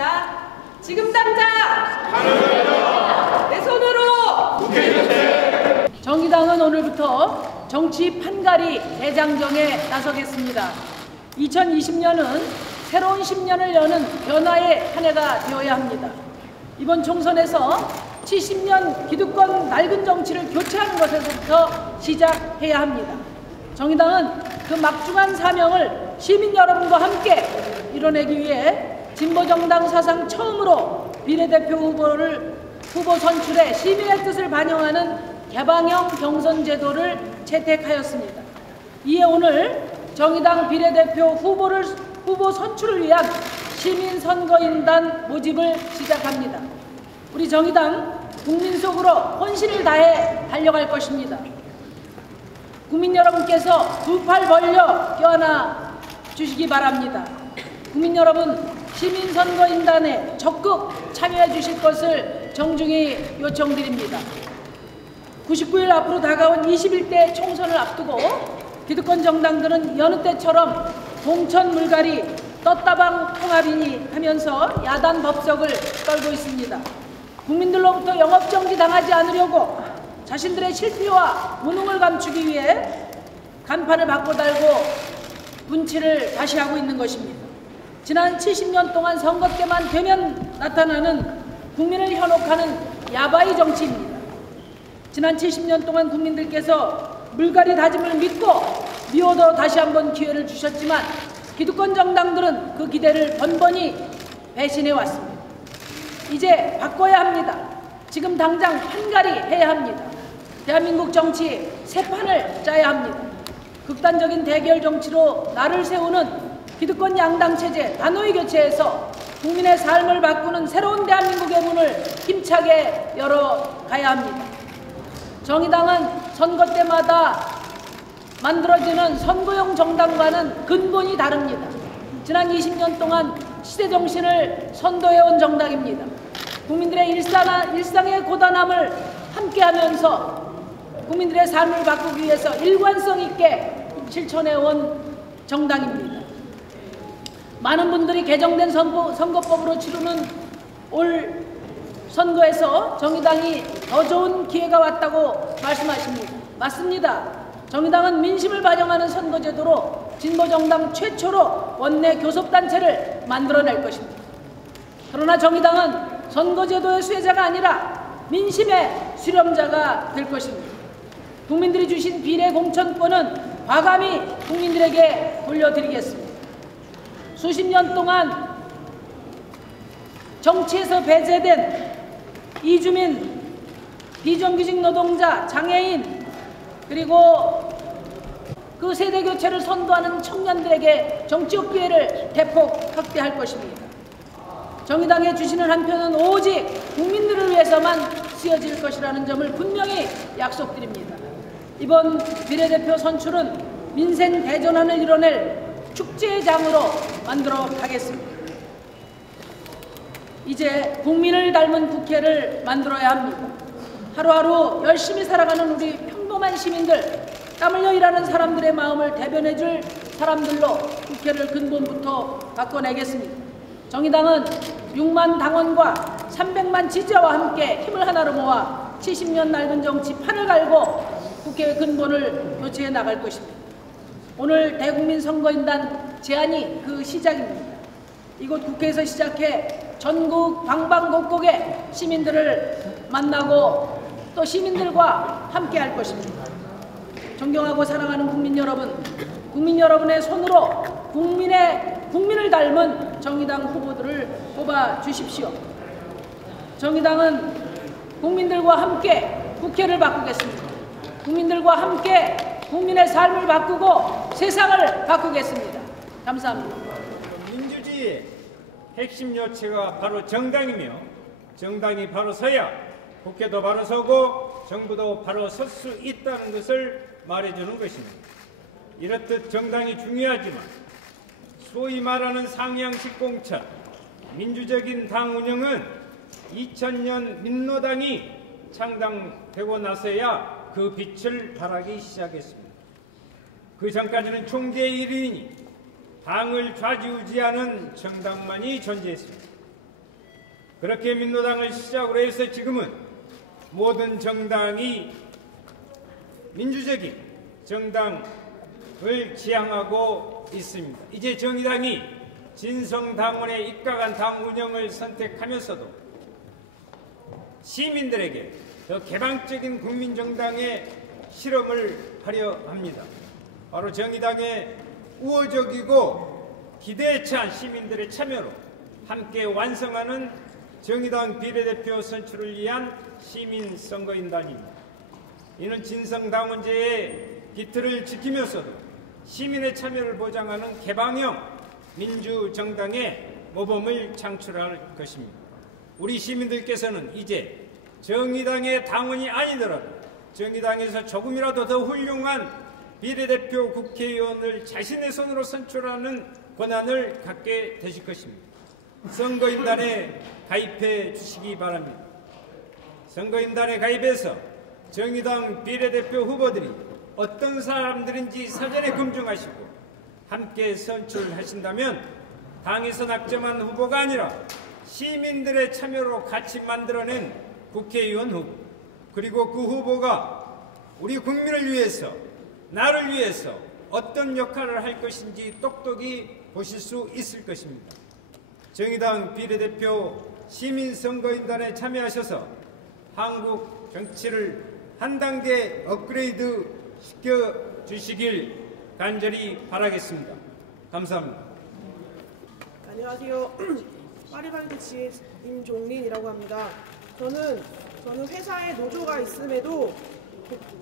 요청드립니다. 지금 당장 내 손으로 정의당은 오늘부터 정치 판가리 대장정에 나서겠습니다. 2020년은 새로운 10년을 여는 변화의 한 해가 되어야 합니다. 이번 총선에서 70년 기득권 낡은 정치를 교체하는 것에서부터 시작해야 합니다. 정의당은 그 막중한 사명을 시민 여러분과 함께 이뤄내기 위해 진보정당 사상 처음으로 비례대표 후보 선출에 시민의 뜻을 반영하는 개방형 경선 제도를 채택하였습니다. 이에 오늘 정의당 비례대표 후보 선출을 위한 시민선거인단 모집을 시작합니다. 우리 정의당 국민 속으로 혼신을 다해 달려갈 것입니다. 국민 여러분께서 두 팔 벌려 껴안아 주시기 바랍니다. 국민 여러분, 시민선거인단에 적극 참여해 주실 것을 정중히 요청드립니다. 99일 앞으로 다가온 21대 총선을 앞두고 기득권 정당들은 여느 때처럼 공천 물갈이, 떴다방 통합이니 하면서 야단 법석을 떨고 있습니다. 국민들로부터 영업정지 당하지 않으려고 자신들의 실패와 무능을 감추기 위해 간판을 바꿔달고 분칠을 다시 하고 있는 것입니다. 지난 70년 동안 선거 때만 되면 나타나는 국민을 현혹하는 야바이 정치입니다. 지난 70년 동안 국민들께서 물갈이 다짐을 믿고 미워도 다시 한번 기회를 주셨지만 기득권 정당들은 그 기대를 번번이 배신해 왔습니다. 이제 바꿔야 합니다. 지금 당장 판가리 해야 합니다. 대한민국 정치 새 판을 짜야 합니다. 극단적인 대결 정치로 나를 세우는 기득권 양당 체제 단호히 교체해서 국민의 삶을 바꾸는 새로운 대한민국의 문을 힘차게 열어가야 합니다. 정의당은 선거 때마다 만들어지는 선거용 정당과는 근본이 다릅니다. 지난 20년 동안 시대정신을 선도해온 정당입니다. 국민들의 일상의 고단함을 함께하면서 국민들의 삶을 바꾸기 위해서 일관성 있게 실천해온 정당입니다. 많은 분들이 개정된 선거법으로 치르는 올 선거에서 정의당이 더 좋은 기회가 왔다고 말씀하십니다. 맞습니다. 정의당은 민심을 반영하는 선거제도로 진보정당 최초로 원내 교섭단체를 만들어낼 것입니다. 그러나 정의당은 선거제도의 수혜자가 아니라 민심의 수렴자가 될 것입니다. 국민들이 주신 비례 공천권은 과감히 국민들에게 돌려드리겠습니다. 수십 년 동안 정치에서 배제된 이주민, 비정규직 노동자, 장애인, 그리고 그 세대교체를 선도하는 청년들에게 정치적 기회를 대폭 확대할 것입니다. 정의당에 주시는 한 표는 오직 국민들을 위해서만 쓰여질 것이라는 점을 분명히 약속드립니다. 이번 비례대표 선출은 민생 대전환을 이뤄낼 축제의 장으로 만들어 가겠습니다. 이제 국민을 닮은 국회를 만들어야 합니다. 하루하루 열심히 살아가는 우리 평범한 시민들, 땀 흘려 일하는 사람들의 마음을 대변해줄 사람들로 국회를 근본부터 바꿔내겠습니다. 정의당은 6만 당원과 300만 지지자와 함께 힘을 하나로 모아 70년 낡은 정치 판을 갈고 국회의 근본을 교체해 나갈 것입니다. 오늘 대국민 선거인단 제안이 그 시작입니다. 이곳 국회에서 시작해 전국 방방곡곡의 시민들을 만나고 또 시민들과 함께 할 것입니다. 존경하고 사랑하는 국민 여러분의 손으로 국민을 닮은 정의당 후보들을 뽑아 주십시오. 정의당은 국민들과 함께 국회를 바꾸겠습니다. 국민들과 함께 국민의 삶을 바꾸고 세상을 바꾸겠습니다. 감사합니다. 민주주의의 핵심 요체가 바로 정당이며 정당이 바로 서야 국회도 바로 서고 정부도 바로 설 수 있다는 것을 말해주는 것입니다. 이렇듯 정당이 중요하지만 소위 말하는 상향식 공천, 민주적인 당 운영은 2000년 민노당이 창당되고 나서야 그 빛을 발하기 시작했습니다. 그 전까지는 총재의 1인이 당을 좌지우지하는 정당만이 존재했습니다. 그렇게 민노당을 시작으로 해서 지금은 모든 정당이 민주적인 정당을 지향하고 있습니다. 이제 정의당이 진성당원에 입각한 당 운영을 선택하면서도 시민들에게 더 개방적인 국민정당의 실험을 하려 합니다. 바로 정의당의 우호적이고 기대에 찬 시민들의 참여로 함께 완성하는 정의당 비례대표 선출을 위한 시민선거인단입니다. 이는 진성당원제의 기틀을 지키면서도 시민의 참여를 보장하는 개방형 민주정당의 모범을 창출할 것입니다. 우리 시민들께서는 이제 정의당의 당원이 아니더라도 정의당에서 조금이라도 더 훌륭한 비례대표 국회의원을 자신의 손으로 선출하는 권한을 갖게 되실 것입니다. 선거인단에 가입해 주시기 바랍니다. 선거인단에 가입해서 정의당 비례대표 후보들이 어떤 사람들인지 사전에 검증하시고 함께 선출하신다면 당에서 낙점한 후보가 아니라 시민들의 참여로 같이 만들어낸 국회의원 후보, 그리고 그 후보가 우리 국민을 위해서, 나를 위해서 어떤 역할을 할 것인지 똑똑히 보실 수 있을 것입니다. 정의당 비례대표 시민선거인단에 참여하셔서 한국 정치를 한 단계 업그레이드 시켜주시길 간절히 바라겠습니다. 감사합니다. 안녕하세요. 파리바게트 지회 임종린이라고 합니다. 저는 회사에 노조가 있음에도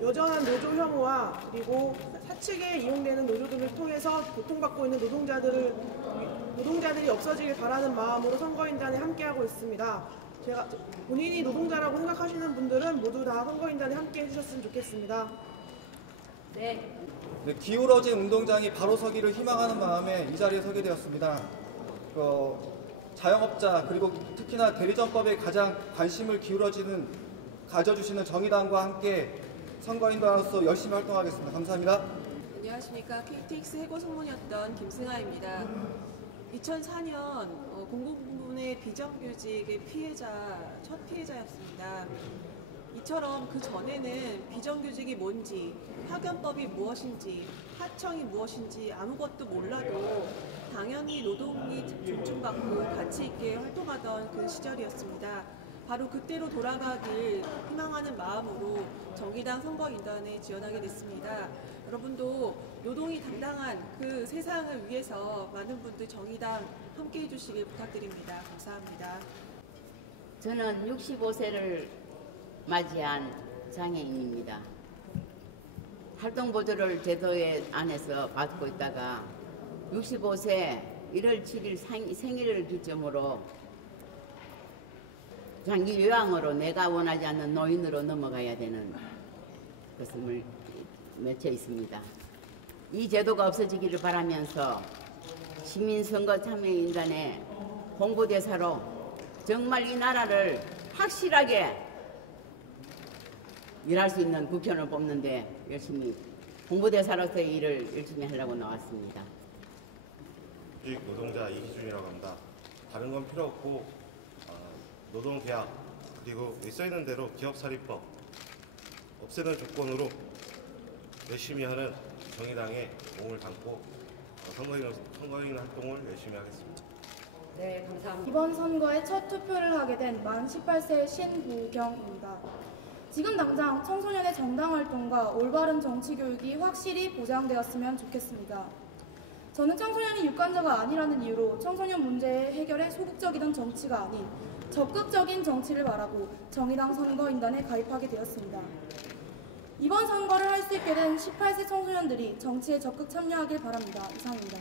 여전한 노조 혐오와 그리고 사측에 이용되는 노조들을 통해서 고통받고 있는 노동자들이 없어지길 바라는 마음으로 선거인단에 함께하고 있습니다. 본인이 노동자라고 생각하시는 분들은 모두 다 선거인단에 함께해 주셨으면 좋겠습니다. 네. 네, 기울어진 운동장이 바로 서기를 희망하는 마음에 이 자리에 서게 되었습니다. 자영업자 그리고 특히나 대리점법에 가장 관심을 가져주시는 정의당과 함께 선거인단으로서 열심히 활동하겠습니다. 감사합니다. 안녕하십니까. KTX 해고 승무원이었던 김승아입니다. 2004년 공공부문의 비정규직의 첫 피해자였습니다. 이처럼 그 전에는 비정규직이 뭔지, 파견법이 무엇인지, 하청이 무엇인지 아무것도 몰라도 당연히 노동이 존중받고 가치 있게 활동하던 그 시절이었습니다. 바로 그때로 돌아가길 희망하는 마음으로 정의당 선거인단에 지원하게 됐습니다. 여러분도 노동이 당당한 그 세상을 위해서 많은 분들 정의당 함께해 주시길 부탁드립니다. 감사합니다. 저는 65세를 맞이한 장애인입니다. 활동보조를 제도에 안에서 받고 있다가 65세 1월 7일 생일을 기점으로 장기 요양으로 내가 원하지 않는 노인으로 넘어가야 되는 것을 맺혀 있습니다. 이 제도가 없어지기를 바라면서 시민선거 참여인단의 홍보대사로 정말 이 나라를 확실하게 일할 수 있는 국회의원을 뽑는데 열심히 홍보대사로서의 일을 열심히 하려고 나왔습니다. 주직 노동자 이희준이라고 합니다. 다른 건 필요 없고 노동계약 그리고 써있는 대로 기업사립법 없애는 조건으로 열심히 하는 정의당에 몸을 담고 선거인 활동을 열심히 하겠습니다. 네, 감사합니다. 이번 선거에 첫 투표를 하게 된 만 18세 신부경입니다. 지금 당장 청소년의 정당활동과 올바른 정치교육이 확실히 보장되었으면 좋겠습니다. 저는 청소년이 유권자가 아니라는 이유로 청소년 문제의 해결에 소극적이던 정치가 아닌 적극적인 정치를 바라고 정의당 선거인단에 가입하게 되었습니다. 이번 선거를 할 수 있게 된 18세 청소년들이 정치에 적극 참여하길 바랍니다. 이상입니다.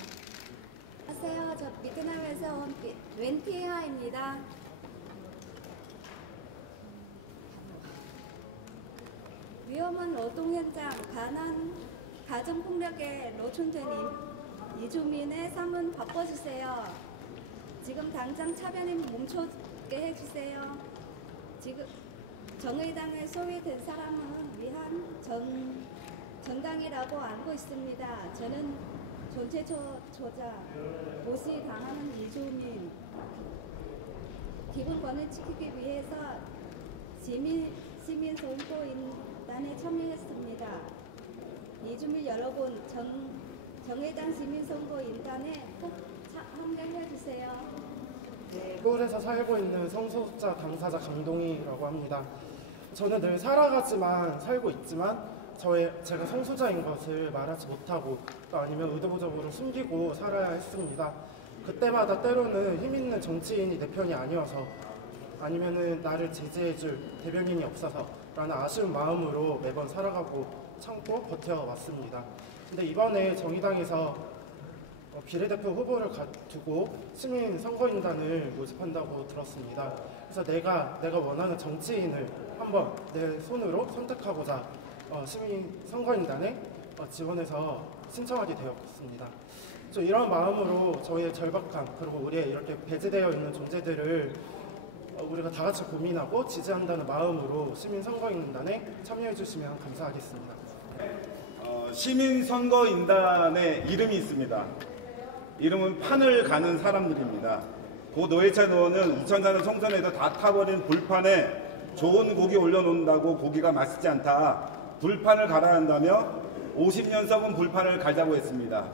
안녕하세요. 저 베트남에서 온 웬티하입니다. 위험한 노동 현장, 가난, 가정폭력에 노출된 이주민의 삶은 바꿔주세요. 지금 당장 차변을 멈춰게 해주세요. 지금 정의당에 소외된 사람을 위한 정당이라고 알고 있습니다. 저는 존재조차 무시당하는 이주민 기본권을 지키기 위해서 시민선거인단에 참여했습니다. 이주민 여러분, 정의당 시민선거인단에 꼭 참여해주세요. 서울에서 살고 있는 성소수자 당사자 강동희라고 합니다. 저는 늘 살고 있지만 제가 성소자인 것을 말하지 못하고 또 아니면 의도적으로 숨기고 살아야 했습니다. 그때마다 때로는 힘있는 정치인이 내 편이 아니어서 아니면은 나를 지지해줄 대변인이 없어서 라는 아쉬운 마음으로 매번 살아가고 참고 버텨왔습니다. 근데 이번에 정의당에서 비례대표 후보를 두고 시민 선거인단을 모집한다고 들었습니다. 그래서 내가 원하는 정치인을 한번 내 손으로 선택하고자 시민 선거인단에 지원해서 신청하게 되었습니다. 이런 마음으로 저희의 절박함 그리고 우리의 이렇게 배제되어 있는 존재들을 우리가 다 같이 고민하고 지지한다는 마음으로 시민 선거인단에 참여해 주시면 감사하겠습니다. 시민 선거인단에 이름이 있습니다. 이름은 판을 가는 사람들입니다. 고 노회찬 의원은 2004년 총선에서 다 타버린 불판에 좋은 고기 올려놓는다고 고기가 맛있지 않다. 불판을 갈아야 한다며 50년 썩은 불판을 갈자고 했습니다.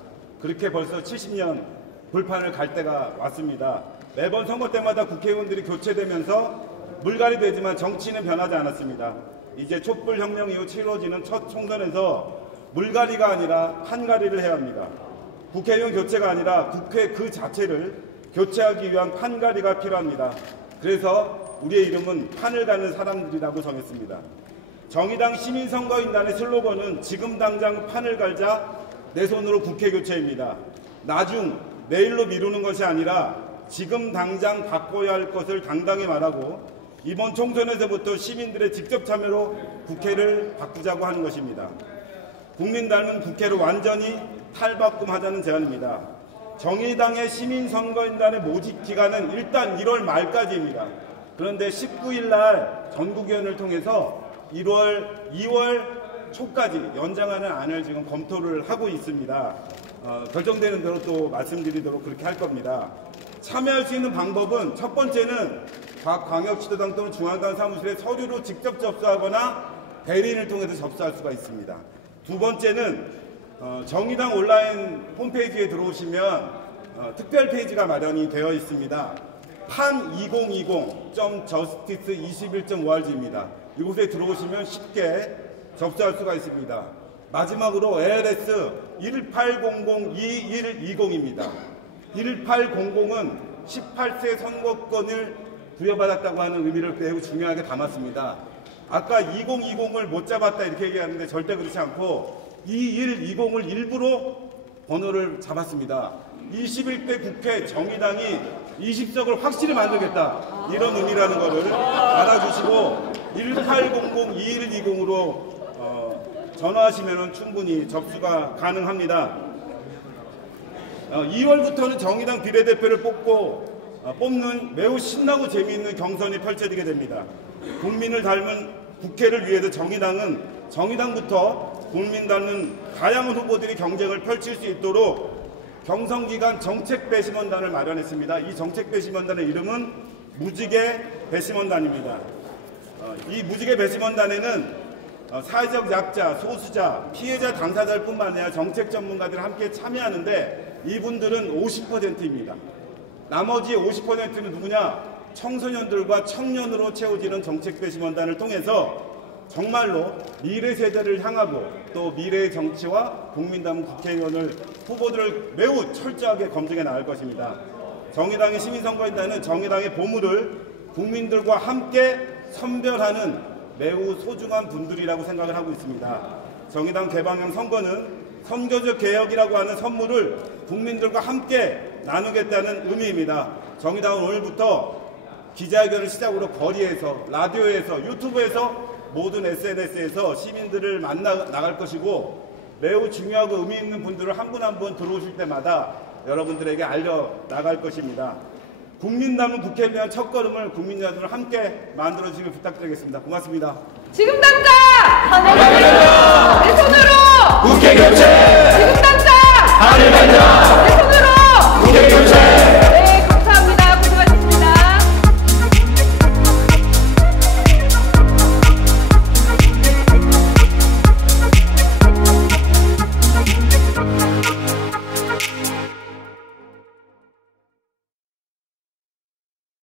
그렇게 벌써 70년 불판을 갈 때가 왔습니다. 매번 선거 때마다 국회의원들이 교체되면서 물갈이 되지만 정치는 변하지 않았습니다. 이제 촛불혁명 이후 치러지는 첫 총선에서 물갈이가 아니라 판갈이를 해야 합니다. 국회의원 교체가 아니라 국회 그 자체를 교체하기 위한 판갈이가 필요합니다. 그래서 우리의 이름은 판을 가는 사람들이라고 정했습니다. 정의당 시민선거인단의 슬로건은 지금 당장 판을 갈자 내 손으로 국회 교체입니다. 나중 내일로 미루는 것이 아니라 지금 당장 바꿔야 할 것을 당당히 말하고 이번 총선에서부터 시민들의 직접 참여로 국회를 바꾸자고 하는 것입니다. 국민 닮은 국회를 완전히 탈바꿈하자는 제안입니다. 정의당의 시민선거인단의 모집 기간은 일단 1월 말까지입니다. 그런데 19일 날 전국위원회를 통해서 2월 초까지 연장하는 안을 지금 검토를 하고 있습니다. 결정되는 대로 또 말씀드리도록 그렇게 할 겁니다. 참여할 수 있는 방법은 첫 번째는 각 광역시도당 또는 중앙당 사무실에 서류로 직접 접수하거나 대리인을 통해서 접수할 수가 있습니다. 두 번째는 정의당 온라인 홈페이지에 들어오시면 특별 페이지가 마련이 되어 있습니다. pan2020.justice21.org입니다. 이곳에 들어오시면 쉽게 접수할 수가 있습니다. 마지막으로 ALS 18002120입니다. 1800은 18세 선거권을 부여받았다고 하는 의미를 매우 중요하게 담았습니다. 아까 2020을 못 잡았다 이렇게 얘기하는데 절대 그렇지 않고 2120을 일부러 번호를 잡았습니다. 21대 국회 정의당이 20석을 확실히 만들겠다 이런 의미라는 것을 알아주시고 1800-2120으로 전화하시면 충분히 접수가 가능합니다. 2월부터는 정의당 비례대표를 뽑는 매우 신나고 재미있는 경선이 펼쳐지게 됩니다. 국민을 닮은 국회를 위해서 정의당부터 국민 닮은 다양한 후보들이 경쟁을 펼칠 수 있도록 경선기간 정책배심원단을 마련했습니다. 이 정책배심원단의 이름은 무지개 배심원단입니다. 이 무지개 배심원단에는 사회적 약자, 소수자, 피해자 당사자를 뿐만 아니라 정책 전문가들이 함께 참여하는데 이분들은 50%입니다. 나머지 50%는 누구냐? 청소년들과 청년으로 채워지는 정책배심원단을 통해서 정말로 미래 세대를 향하고 또 미래의 정치와 국민담 국회의원을 후보들을 매우 철저하게 검증해 나갈 것입니다. 정의당의 시민선거인단은 정의당의 보물을 국민들과 함께 선별하는 매우 소중한 분들이라고 생각을 하고 있습니다. 정의당 개방형 선거는 선거적 개혁이라고 하는 선물을 국민들과 함께 나누겠다는 의미입니다. 정의당은 오늘부터 기자회견을 시작으로 거리에서, 라디오에서, 유튜브에서 모든 SNS에서 시민들을 만나 나갈 것이고 매우 중요하고 의미 있는 분들을 한 분 한 분 들어오실 때마다 여러분들에게 알려 나갈 것입니다. 국민 남은 국회에 대한 첫걸음을 국민 여러분 함께 만들어 주시길 부탁드리겠습니다. 고맙습니다. 지금 당장! 내 손으로! 국회 교체! 지금 당장! 발을 만들어!